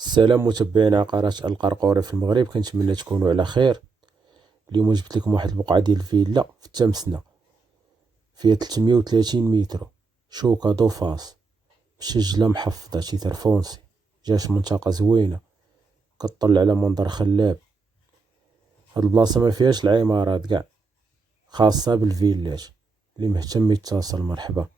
السلام متابعين عقارات القرقوري في المغرب، كنتمنى تكونوا على خير. اليوم جبت لكم واحد البقعه ديال الفيلا في التمسنه، فيها 330 متر، شوكه دوفاس، مسجله محفظه تيتر فونسي، جات منطقه زوينه كطل على منظر خلاب. هاد البلاصه ما فيهاش العمارات كاع، خاصه بالفيلات. اللي مهتم يتصل مرحبا.